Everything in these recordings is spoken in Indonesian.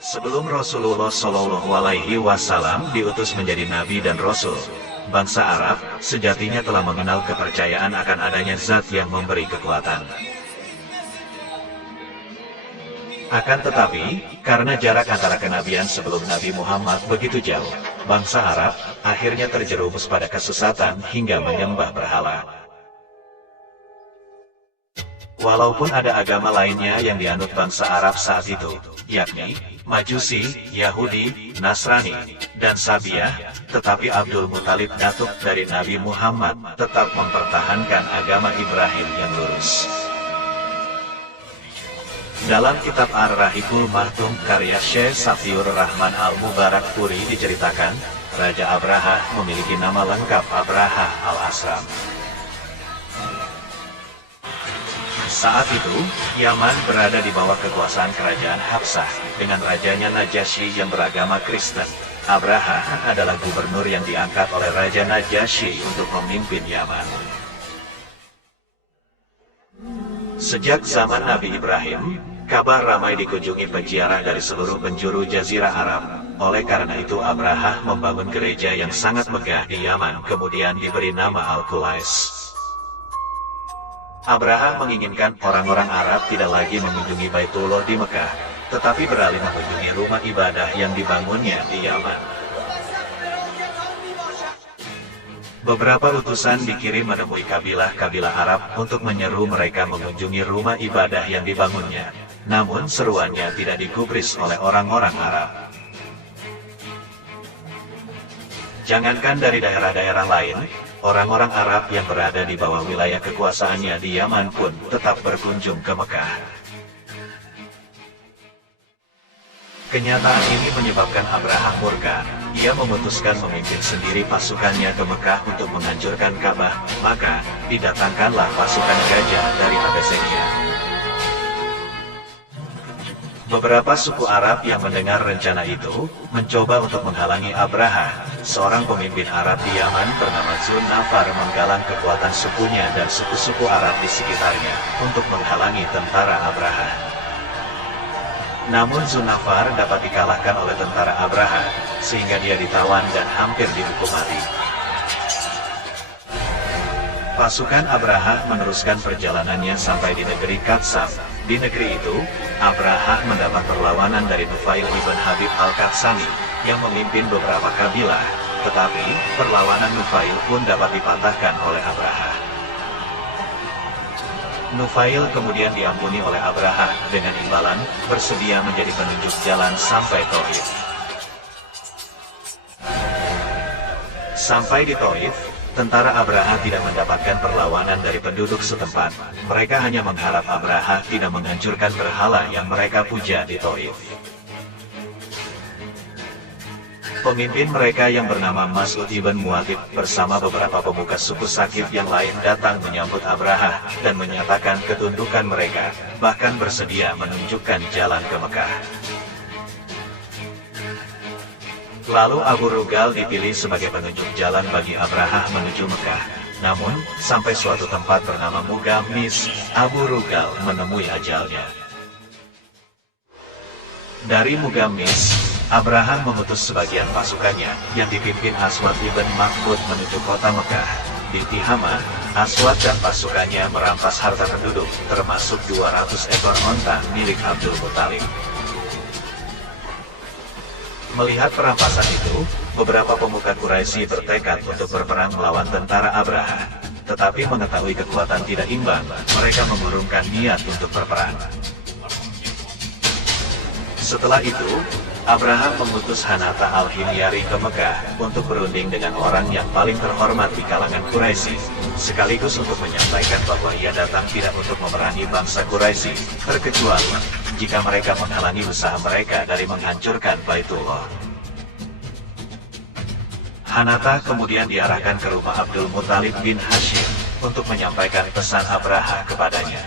Sebelum Rasulullah Shallallahu Alaihi Wasallam diutus menjadi nabi dan rasul, bangsa Arab sejatinya telah mengenal kepercayaan akan adanya zat yang memberi kekuatan. Akan tetapi, karena jarak antara kenabian sebelum Nabi Muhammad begitu jauh, bangsa Arab akhirnya terjerumus pada kesesatan hingga menyembah berhala. Walaupun ada agama lainnya yang dianut bangsa Arab saat itu, yakni Majusi, Yahudi, Nasrani, dan Sabiah, tetapi Abdul Muthalib datuk dari Nabi Muhammad tetap mempertahankan agama Ibrahim yang lurus. Dalam kitab Ar-Rahikul Mahtum karya Syekh Safiur Rahman Al-Mubarakpuri diceritakan, Raja Abraha memiliki nama lengkap Abraha Al-Asram. Saat itu, Yaman berada di bawah kekuasaan kerajaan Habsah, dengan rajanya Najasyi yang beragama Kristen. Abraha adalah gubernur yang diangkat oleh Raja Najasyi untuk memimpin Yaman. Sejak zaman Nabi Ibrahim, kabar ramai dikunjungi peziarah dari seluruh penjuru Jazirah Arab. Oleh karena itu Abraha membangun gereja yang sangat megah di Yaman, kemudian diberi nama Al-Qulais. Abraha menginginkan orang-orang Arab tidak lagi mengunjungi Baitullah di Mekah, tetapi beralih mengunjungi rumah ibadah yang dibangunnya di Yaman. Beberapa utusan dikirim menemui kabilah-kabilah Arab untuk menyeru mereka mengunjungi rumah ibadah yang dibangunnya. Namun seruannya tidak digubris oleh orang-orang Arab. Jangankan dari daerah-daerah lain, orang-orang Arab yang berada di bawah wilayah kekuasaannya di Yaman pun tetap berkunjung ke Mekah. Kenyataan ini menyebabkan Abraha murka. Ia memutuskan memimpin sendiri pasukannya ke Mekah untuk menghancurkan Ka'bah, maka didatangkanlah pasukan gajah dari Abyssinia. Beberapa suku Arab yang mendengar rencana itu, mencoba untuk menghalangi Abraha. Seorang pemimpin Arab di Yaman bernama Zunafar menggalang kekuatan sukunya dan suku-suku Arab di sekitarnya untuk menghalangi tentara Abraha. Namun Zunafar dapat dikalahkan oleh tentara Abraha, sehingga dia ditawan dan hampir dihukum mati. Pasukan Abraha meneruskan perjalanannya sampai di negeri Qatsam. Di negeri itu, Abraha mendapat perlawanan dari Nufail ibn Habib al-Qatsami, yang memimpin beberapa kabilah, tetapi perlawanan Nufail pun dapat dipatahkan oleh Abraha. Nufail kemudian diampuni oleh Abraha dengan imbalan bersedia menjadi penunjuk jalan sampai Taif. Sampai di Taif, tentara Abraha tidak mendapatkan perlawanan dari penduduk setempat. Mereka hanya mengharap Abraha tidak menghancurkan berhala yang mereka puja di Taif. Pemimpin mereka yang bernama Mas'ud ibn Mu'atib bersama beberapa pemuka suku Sakif yang lain datang menyambut Abraha dan menyatakan ketundukan mereka, bahkan bersedia menunjukkan jalan ke Mekah. Lalu Abu Rugal dipilih sebagai penunjuk jalan bagi Abraha menuju Mekah. Namun, sampai suatu tempat bernama Mugamis, Abu Rugal menemui ajalnya. Dari Mugamis, Abraha mengutus sebagian pasukannya yang dipimpin Aswad ibn Mahmud menuju kota Mekah. Di Tihama, Aswad dan pasukannya merampas harta penduduk, termasuk 200 ekor onta milik Abdul Muthalib. Melihat perampasan itu, beberapa pemuka Quraisy bertekad untuk berperang melawan tentara Abraha. Tetapi mengetahui kekuatan tidak imbang, mereka mengurungkan niat untuk berperang. Setelah itu, Abraha mengutus Hanata al-Himyari ke Mekah untuk berunding dengan orang yang paling terhormat di kalangan Quraisy, sekaligus untuk menyampaikan bahwa ia datang tidak untuk memerangi bangsa Quraisy, terkecuali jika mereka menghalangi usaha mereka dari menghancurkan Baitullah. Hanata kemudian diarahkan ke rumah Abdul Muthalib bin Hashim untuk menyampaikan pesan Abraha kepadanya.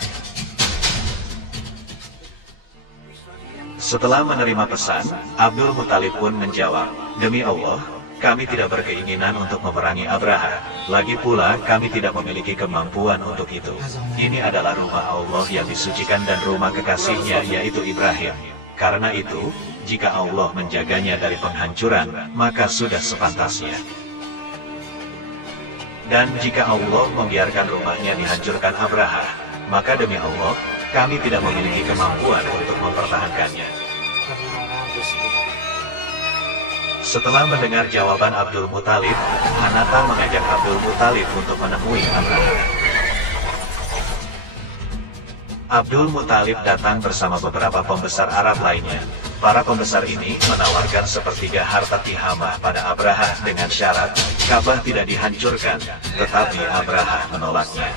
Setelah menerima pesan, Abdul Muthalib pun menjawab, "Demi Allah, kami tidak berkeinginan untuk memerangi Abraha. Lagi pula, kami tidak memiliki kemampuan untuk itu. Ini adalah rumah Allah yang disucikan dan rumah kekasihnya, yaitu Ibrahim. Karena itu, jika Allah menjaganya dari penghancuran, maka sudah sepantasnya. Dan jika Allah membiarkan rumahnya dihancurkan Abraha, maka demi Allah, kami tidak memiliki kemampuan untuk mempertahankannya. Setelah mendengar jawaban Abdul Muthalib, Hanata mengajak Abdul Muthalib untuk menemui Abraha. Abdul Muthalib datang bersama beberapa pembesar Arab lainnya. Para pembesar ini menawarkan sepertiga harta Tihamah pada Abraha dengan syarat Ka'bah tidak dihancurkan, tetapi Abraha menolaknya.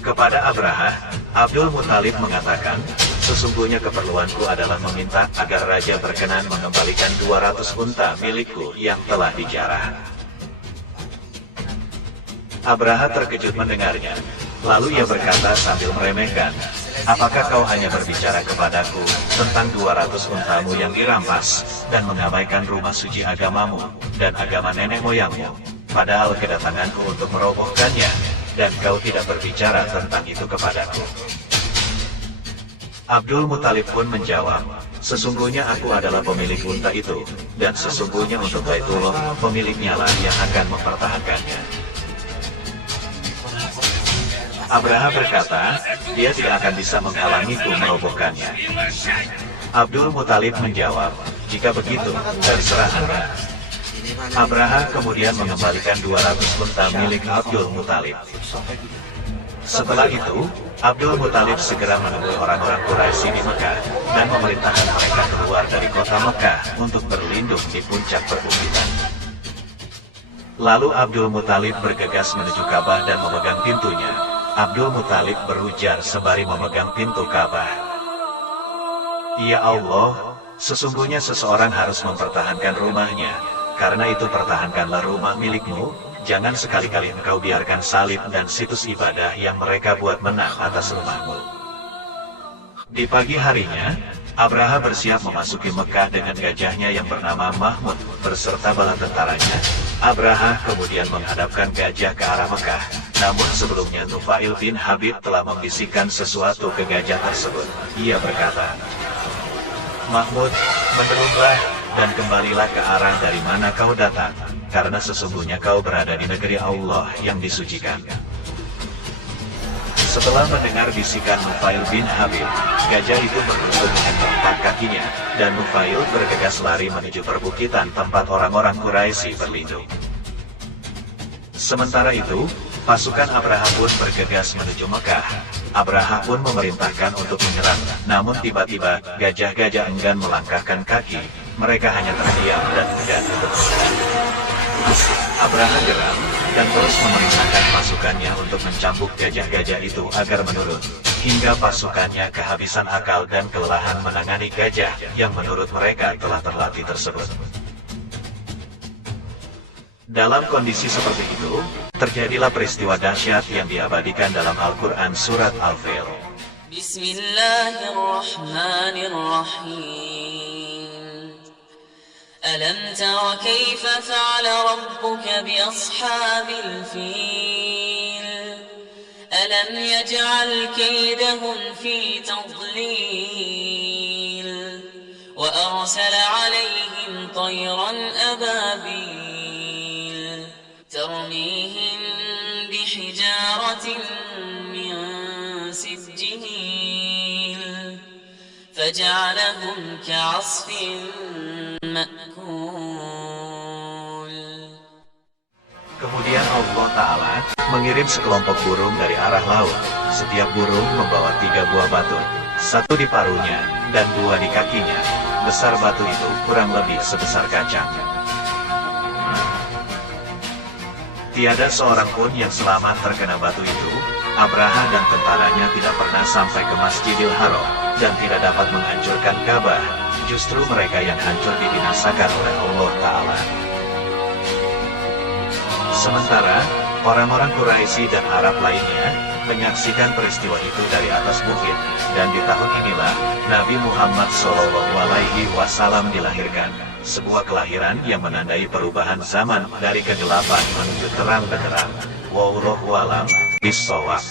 Kepada Abraha, Abdul Muthalib mengatakan, sesungguhnya keperluanku adalah meminta agar raja berkenan mengembalikan 200 unta milikku yang telah dijarah. Abraha terkejut mendengarnya. Lalu ia berkata sambil meremehkan, apakah kau hanya berbicara kepadaku tentang 200 untamu yang dirampas, dan mengabaikan rumah suci agamamu, dan agama nenek moyangmu, padahal kedatanganku untuk merobohkannya, dan kau tidak berbicara tentang itu kepadaku. Abdul Muthalib pun menjawab, sesungguhnya aku adalah pemilik unta itu, dan sesungguhnya untuk Baitullah, pemiliknya lah yang akan mempertahankannya. Abraha berkata, dia tidak akan bisa menghalangiku merobohkannya. Abdul Muthalib menjawab, jika begitu, terserah Anda. Abraha kemudian mengembalikan 200 unta milik Abdul Muthalib. Setelah itu, Abdul Muthalib segera menemui orang-orang Quraisy di Mekah, dan memerintahkan mereka keluar dari kota Mekah untuk berlindung di puncak perbukitan. Lalu Abdul Muthalib bergegas menuju Ka'bah dan memegang pintunya. Abdul Muthalib berujar sembari memegang pintu Ka'bah, ya Allah, sesungguhnya seseorang harus mempertahankan rumahnya, karena itu pertahankanlah rumah milikmu, jangan sekali-kali engkau biarkan salib dan situs ibadah yang mereka buat menang atas rumahmu. Di pagi harinya, Abraha bersiap memasuki Mekah dengan gajahnya yang bernama Mahmud, beserta bala tentaranya. Abraha kemudian menghadapkan gajah ke arah Mekah. Namun sebelumnya Nufail bin Habib telah membisikkan sesuatu ke gajah tersebut. Ia berkata, Mahmud, menurunlah, dan kembalilah ke arah dari mana kau datang, karena sesungguhnya kau berada di negeri Allah yang disucikan. Setelah mendengar bisikan Nufail bin Habib, gajah itu berlutut dengan keempat kakinya, dan Nufail bergegas lari menuju perbukitan tempat orang-orang Quraisy berlindung. Sementara itu, pasukan Abraha pun bergegas menuju Mekah. Abraha pun memerintahkan untuk menyerang, namun tiba-tiba gajah-gajah enggan melangkahkan kaki. Mereka hanya terdiam dan enggan bergerak. Abraha geram dan terus memerintahkan pasukannya untuk mencambuk gajah-gajah itu agar menurun, hingga pasukannya kehabisan akal dan kelelahan menangani gajah yang menurut mereka telah terlatih tersebut. Dalam kondisi seperti itu, terjadilah peristiwa dahsyat yang diabadikan dalam Al-Quran Surat Al-Fil. Bismillahirrahmanirrahim. Alam tara kaifa fa'ala rabbuka bi ashabil fil. Alam yaj'al kaydahum fi tadlil. Wa arsala 'alayhim tayran ababil. ترميهم بحجارة من سجيل فجعلهم كعصف مأكول. Kemudian Allah Ta'ala mengirim sekelompok burung dari arah laut. Setiap burung membawa 3 buah batu, 1 di paruhnya dan 2 di kakinya. Besar batu itu kurang lebih sebesar kacang. Tiada seorang pun yang selamat terkena batu itu. Abraha dan tentaranya tidak pernah sampai ke Masjidil Haram, dan tidak dapat menghancurkan Ka'bah. Justru mereka yang hancur dibinasakan oleh Allah Ta'ala. Sementara, orang-orang Quraisy dan Arab lainnya menyaksikan peristiwa itu dari atas bukit, dan di tahun inilah Nabi Muhammad SAW dilahirkan. Sebuah kelahiran yang menandai perubahan zaman dari kegelapan menuju terang benderang. Wallahu a'lam bishawab.